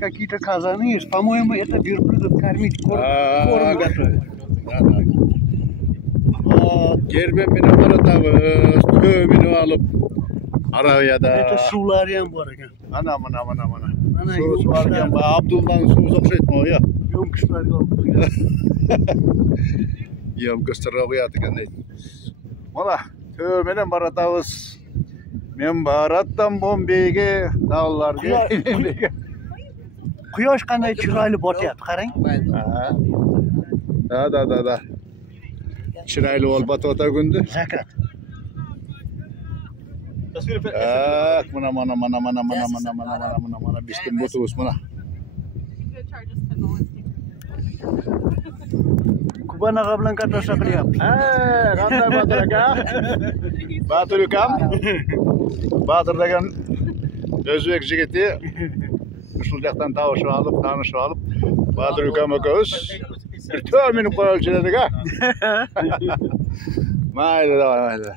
Какие-то казаны есть. По-моему, это верблюдов кормить корм готовят. Gerben benim aradağız, tövbini alıp arabaya da. Это sularyan var ekan. Ana. Ana Su varken Abdullah'ın su sokşetme o ya. Yo'mkishlar oldu. Yem gösteriyatı kendi. Mana tövbeni aradağız. Men barattan Bombeyga, dağlarga. Quyosh qanday chiroyli botyapti, qarang. Da. Chiroyli ol batota gündü. Zakat. Mana bistim botubus mana. Kuban ağa bilan katlashsa qilyapti. Qanday Batur aka? Batur ukam. Batur degan o'zbek yigiti shu yoqdan tanishib olib, Batur ukam akamiz bir 4 minut qo'yilchilarga. Mayli.